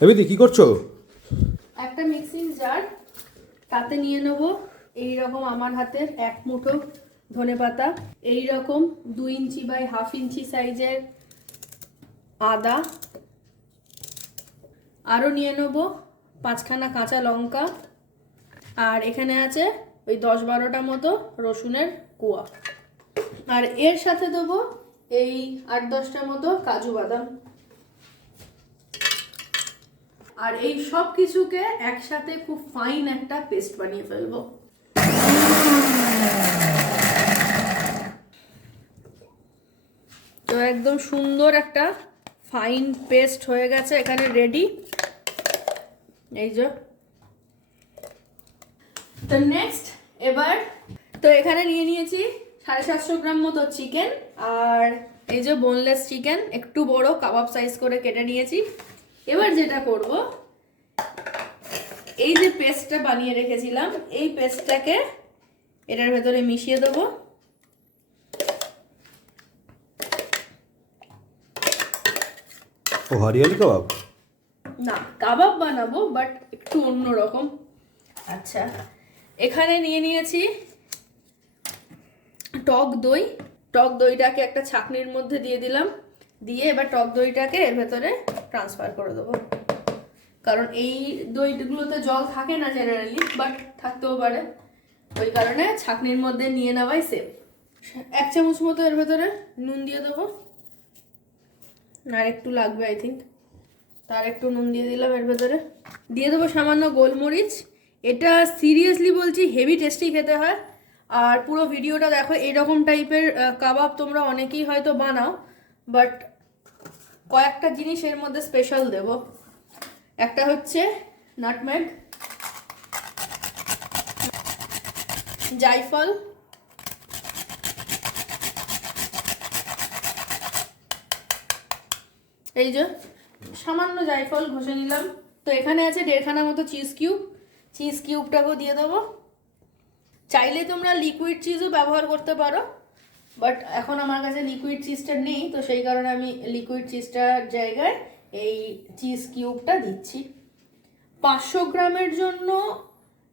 এমনি কি করছো? একটা মিক্সিং জার, তাতে নিয়ে নেব এই রকম আমার হাতের 1 মুঠো ধনেপাতা, এই রকম 2 ইঞ্চি বাই 1/2 ইঞ্চি সাইজের আদা, আরও নিয়ে নেব 5খানা কাঁচা লঙ্কা, আর এখানে আছে ওই 10-12টা মতো রসুনের কোয়া, আর এর সাথে দেবো এই 8-10টা মতো কাজু বাদাম। আর এই সব কিছুকে একসাথে খুব ফাইন একটা পেস্ট বানিয়ে ফেলবো। তো একদম সুন্দর একটা ফাইন পেস্ট হয়ে গেছে এখানে রেডি। এই যে তো নেক্সট এবার তো এখানে নিয়ে নিয়েছি 750 গ্রাম মতো চিকেন, আর এই যে বোনলেস চিকেন একটু বড় কাবাব সাইজ করে কেটে নিয়েছি। এবার যেটা করব, এই যে পেস্টটা বানিয়ে রেখেছিলাম এই পেস্টটাকে এটার ভেতরে মিশিয়ে দেবো। ও হরিয়ালি কাবাব? না, কাবাব বানাবো বাট একটু অন্যরকম। আচ্ছা, এখানে নিয়ে নিয়েছি টক দই। টক দইটাকে একটা ছাঁকনির মধ্যে দিয়ে দিলাম, দিয়ে এবার টক দইটাকে এর ভেতরে ট্রান্সফার করে দেবো। কারণ এই দইগুলোতে জল থাকে না জেনারেলি, বাট থাকতেও পারে, ওই কারণে ছাঁকনির মধ্যে নিয়ে নেওয়াই সেফ। 1 চামচ মতো এর ভেতরে নুন দিয়ে দেবো, আর একটু লাগবে আই থিঙ্ক, তার একটু নুন দিয়ে দিলাম এর ভেতরে। দিয়ে দেবো সামান্য গোলমরিচ। এটা সিরিয়াসলি বলছি হেভি টেস্টি খেতে হয়। আর পুরো ভিডিওটা দেখো, এরকম টাইপের কাবাব তোমরা অনেকেই হয়তো বানাও, বাট কয়েকটা জিনিস এর মধ্যে স্পেশাল দেব। একটা হচ্ছে নাটমেগ, জায়ফল, এই যে সামান্য জায়ফল ঘষে নিলাম। তো এখানে আছে 1.5খানা মতো চিজ কিউব, চিজ কিউবটাকেও দিয়ে দেবো। চাইলে তোমরা লিকুইড চিজও ব্যবহার করতে পারো, বাট এখন আমার কাছে লিকুইড চিজটা নেই, তো সেই কারণে আমি লিকুইড চিজটার জায়গায় এই চিজ কিউবটা দিচ্ছি। 500 গ্রামের জন্য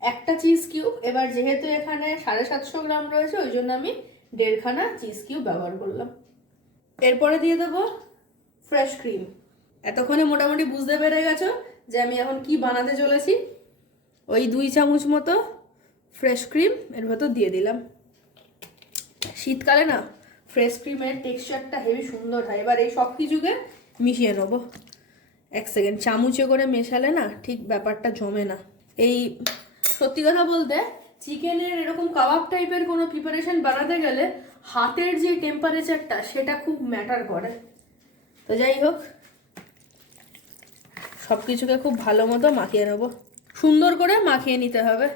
একটা চিজ কিউব, এবার যেহেতু এখানে 750 গ্রাম রয়েছে ওই জন্য আমি 1.5খানা চিজ কিউব ব্যবহার করলাম। এরপরে দিয়ে দেবো ফ্রেশ ক্রিম। এতক্ষণে মোটামুটি বুঝতে পেরে গেছো যে আমি এখন কি বানাতে চলেছি। ওই 2 চামচ মতো ফ্রেশ ক্রিম এর ভেতর দিয়ে দিলাম। শীতকালে না ফ্রেশ ক্রিমের টেক্সচারটা হেভি সুন্দর হয়। এবার এই সব কিছুকে মিশিয়ে নেবো। 1 সেকেন্ড, চামচে করে মেশালে না ঠিক ব্যাপারটা জমে না। এই সত্যি কথা বলতে চিকেনের এরকম কাবাব টাইপের কোনো প্রিপারেশন বানাতে গেলে হাতের যে টেম্পারেচারটা সেটা খুব ম্যাটার করে। তো যাই হোক, সব কিছুকে খুব ভালো মতো মাখিয়ে নেবো। সুন্দর করে মাখিয়ে নিতে হবে,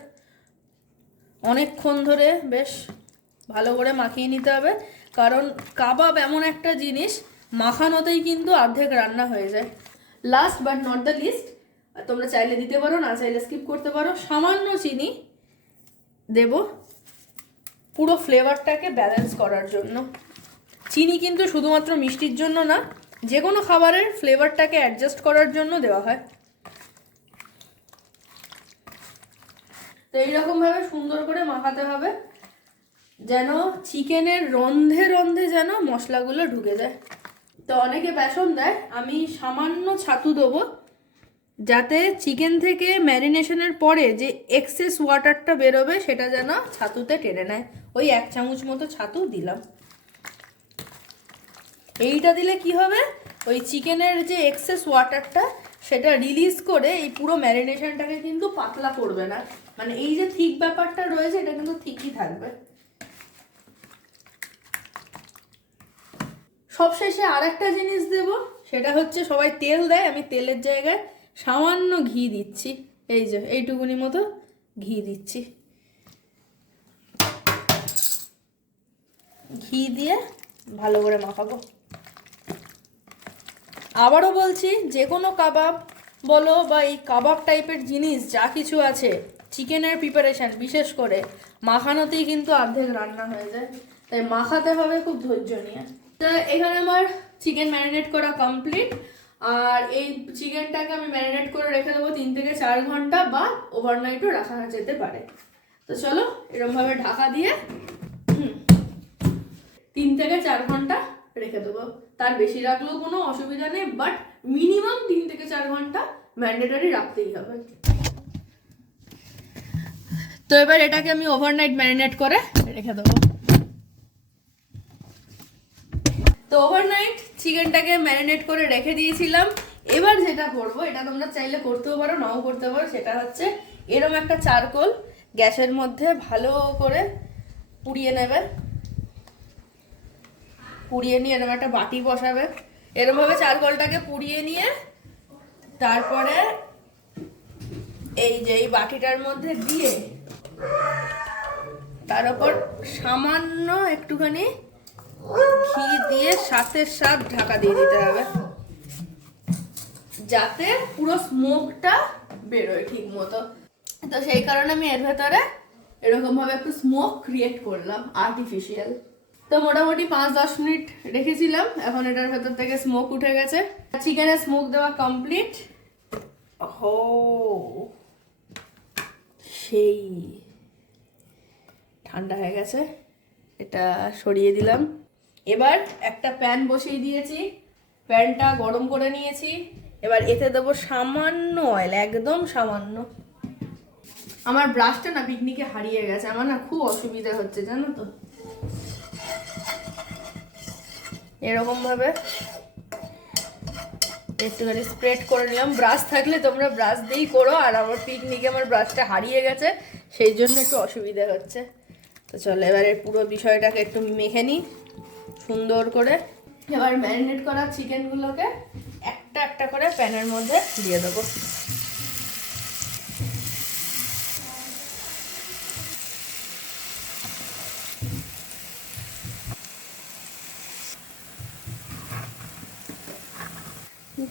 অনেকক্ষণ ধরে বেশ ভালো করে মাখিয়ে নিতে হবে। কারণ কাবাব এমন একটা জিনিস মাখানোতেই কিন্তু অর্ধেক রান্না হয়ে যায়। Last but not the least, তোমরা চাইলে দিতে পারো, না চাইলে স্কিপ করতে পারো, সামান্য চিনি দেব পুরো ফ্লেভারটাকে ব্যালেন্স করার জন্য। চিনি কিন্তু শুধুমাত্র মিষ্টির জন্য না, যে কোনো খাবারের ফ্লেভারটাকে অ্যাডজাস্ট করার জন্য দেওয়া হয়। তো এইরকমভাবে সুন্দর করে মাখাতে হবে যেন চিকেনের রন্ধে রন্ধে যেন মশলাগুলো ঢুকে যায়। তো অনেকে বেসন দেয়, আমি সামান্য ছাতু দেবো যাতে চিকেন থেকে ম্যারিনেশনের পরে যে এক্সেস ওয়াটারটা বেরোবে সেটা যেন ছাতুতে টেনে নেয়। ওই 1 চামচ মতো ছাতু দিলাম। এইটা দিলে কি হবে, ওই চিকেনের যে এক্সেস ওয়াটারটা সেটা রিলিজ করে এই পুরো ম্যারিনেশনটাকে কিন্তু পাতলা করবে না, মানে এই যে থিক ব্যাপারটা রয়েছে এটা কিন্তু ঠিকই থাকবে। সবশেষে আর একটা জিনিস দেব, সেটা হচ্ছে সবাই তেল দেয়, আমি তেলের জায়গায় সামান্য ঘি দিচ্ছি। এই যে এইটুকুনি মতো ঘি দিচ্ছি। ঘি দিয়ে ভালো করে মাখাবো। আবারও বলছি, যে কোনো কাবাব বলো বা এই কাবাব টাইপের জিনিস যা কিছু আছে, চিকেনের প্রিপারেশান বিশেষ করে মাখানোতেই কিন্তু অর্ধেক রান্না হয়ে যায়। তাই মাখাতে হবে খুব ধৈর্য নিয়ে। তো এখানে আমার চিকেন ম্যারিনেট করা কমপ্লিট। আর এই চিকেনটাকে আমি ম্যারিনেট করে রেখে দেবো 3 থেকে 4 ঘন্টা, বা ওভারনাইটও রাখা যেতে পারে। তো চলো এরকমভাবে ঢাকা দিয়ে 3 থেকে 4 ঘন্টা রেখে দেবো। তার বেশি রাখলেও কোনো অসুবিধা নেই, বাট মিনিমাম 3 থেকে 4 ঘন্টা ম্যান্ডেটরি রাখতেই হবে। তো এবার এটাকে আমি ওভারনাইট ম্যারিনেট করে রেখে দেবো। তো ওভারনাইট চিকেনটাকে ম্যারিনেট করে রেখে দিয়েছিলাম। এবার যেটা করবো, এটা তোমরা চাইলে করতেও পারো, নাও করতে পারো, সেটা হচ্ছে এরকম একটা চারকোল গ্যাসের মধ্যে ভালো করে পুড়িয়ে নেবে। পুড়িয়ে নিয়ে এরকম একটা বাটি বসাবে, এরকমভাবে চারকোলটাকে পুড়িয়ে নিয়ে তারপরে এই যে এই বাটিটার মধ্যে দিয়ে তার উপর সামান্য একটুখানি ঘি দিয়ে সাথে সাথ ঢাকা দিয়ে দিতে হবে, যাতে পুরো স্মোকটা বেরোয় ঠিক মতো। তো সেই কারণে আমি এর ভেতরে এরকম ভাবে একটু স্মোক ক্রিয়েট করলাম আর্টিফিশিয়াল। তো মোটামুটি 5-10 মিনিট রেখেছিলাম, এখন এটার ভেতর থেকে স্মোক উঠে গেছে। চিকেনে স্মোক দেওয়া কমপ্লিট। হো, সেই ঠান্ডা হয়ে গেছে, এটা সরিয়ে দিলাম। এবার একটা প্যান বসিয়ে দিয়েছি, প্যানটা গরম করে নিয়েছি। এবার এতে দেবো সামান্য অয়েল, একদম সামান্য। আমার ব্রাশটা না পিকনিকে হারিয়ে গেছে, আমার না খুব অসুবিধা হচ্ছে জানো তো। এরকম ভাবে একটুখানি স্প্রেড করে নিলাম। ব্রাশ থাকলে তোমরা ব্রাশ দিয়েই করো, আর আমার পিকনিকে আমার ব্রাশটা হারিয়ে গেছে, সেই জন্য একটু অসুবিধা হচ্ছে। তো চলো এবারে পুরো বিষয়টাকে একটু মেখে নিই সুন্দর করে। এবার ম্যারিনেট করা চিকেনগুলোকে একটা একটা করে প্যানের মধ্যে দিয়ে দেবো।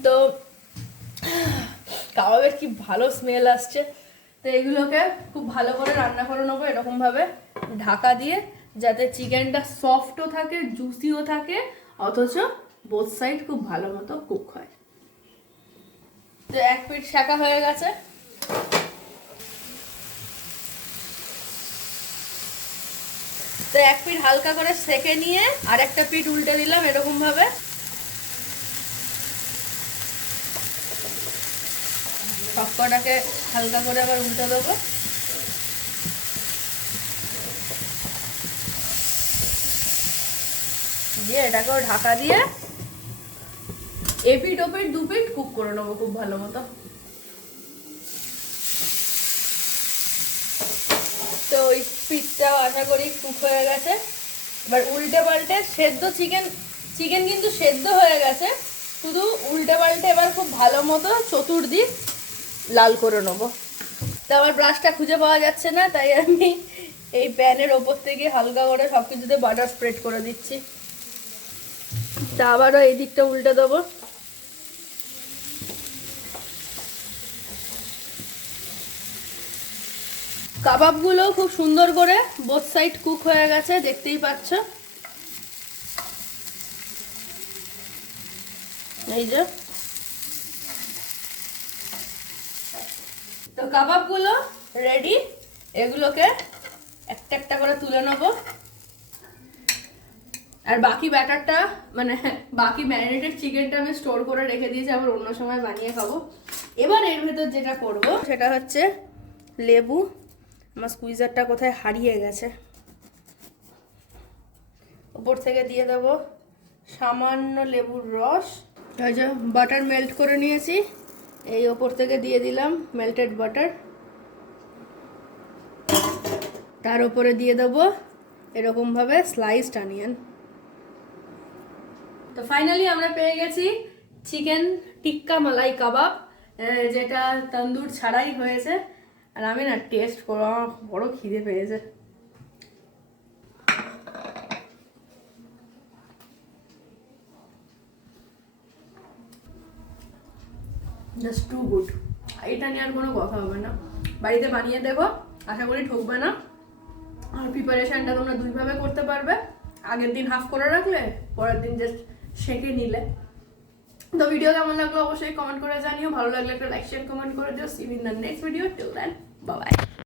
তো কাবাবের কি ভালো স্মেল আসছে। তো এগুলোকে খুব ভালো করে রান্না করে নেবো এরকমভাবে ঢাকা দিয়ে, যাতে চিকেনটা সফটও থাকে, জুসিও থাকে, অথচ বোথ সাইড খুব ভালো মতো কুক হয়। তো এক পিঠ শাকা হয়ে গেছে, তো এক পিঠ হালকা করে সেকে নিয়ে আর একটা পিঠ উল্টে দিলাম এরকম ভাবে। সবকটাকে হালকা করে আবার উল্টে দেবো। দিয়ে এটাকেও ঢাকা দিয়ে এপিট ওপিট দুপিট কুক করে নেবো খুব ভালো মতো। তো ওই পিঠটাও আশা করি কুক হয়ে গেছে। এবার উল্টে পাল্টে সেদ্ধ চিকেন কিন্তু সেদ্ধ হয়ে গেছে, শুধু উল্টে পাল্টে এবার খুব ভালো মতো চতুর্দিক লাল করে নেবো। তো আমার ব্রাশটা খুঁজে পাওয়া যাচ্ছে না, তাই আমি এই প্যানের ওপর থেকে হালকা করে সব কিছুতে বাটার স্প্রেড করে দিচ্ছি। তা আবারও এই দিকটা উল্টে দেবো। কাবাবগুলো খুব সুন্দর করে বোথ সাইড কুক হয়ে গেছে, দেখতেই পাচ্ছ। এই যে তো কাবাবগুলো রেডি, এগুলোকে একটা একটা করে তুলে নেবো। আর বাকি ব্যাটারটা মানে বাকি ম্যারিনেটেড চিকেনটা আমি স্টোর করে রেখে দিয়েছি, আবার অন্য সময় বানিয়ে খাবো। এবার এর ভেতর যেটা করব সেটা হচ্ছে লেবু। আমার স্কুইজারটা কোথায় হারিয়ে গেছে। উপর থেকে দিয়ে দেবো সামান্য লেবুর রস। এই যে বাটার মেল্ট করে নিয়েছি, এই ওপর থেকে দিয়ে দিলাম মেল্টেড বাটার। তার উপরে দিয়ে দেবো এরকমভাবে স্লাইসড অনিয়ন। তো ফাইনালি আমরা পেয়ে গেছি চিকেন টিক্কা মালাই কাবাব, যেটা তন্দুর ছাড়াই হয়েছে। আর আমি না টেস্ট করো, আমার বড় খিদে পেয়েছে। Just too good. এটা নিয়ে আর কোনো কথা হবে না, বাড়িতে বানিয়ে দেখো, আশা করি ঠকবে না। আর প্রিপারেশনটা তোমরা দুইভাবে করতে পারবে। আগের দিন হাফ করে রাখলে, পরের দিন জাস্ট সেঁকে নিলে। তো ভিডিও কেমন লাগলো অবশ্যই কমেন্ট করে জানিও, ভালো লাগলে একটা লাইক শেয়ার কমেন্ট করে দিও। See you in the next video, till then bye by.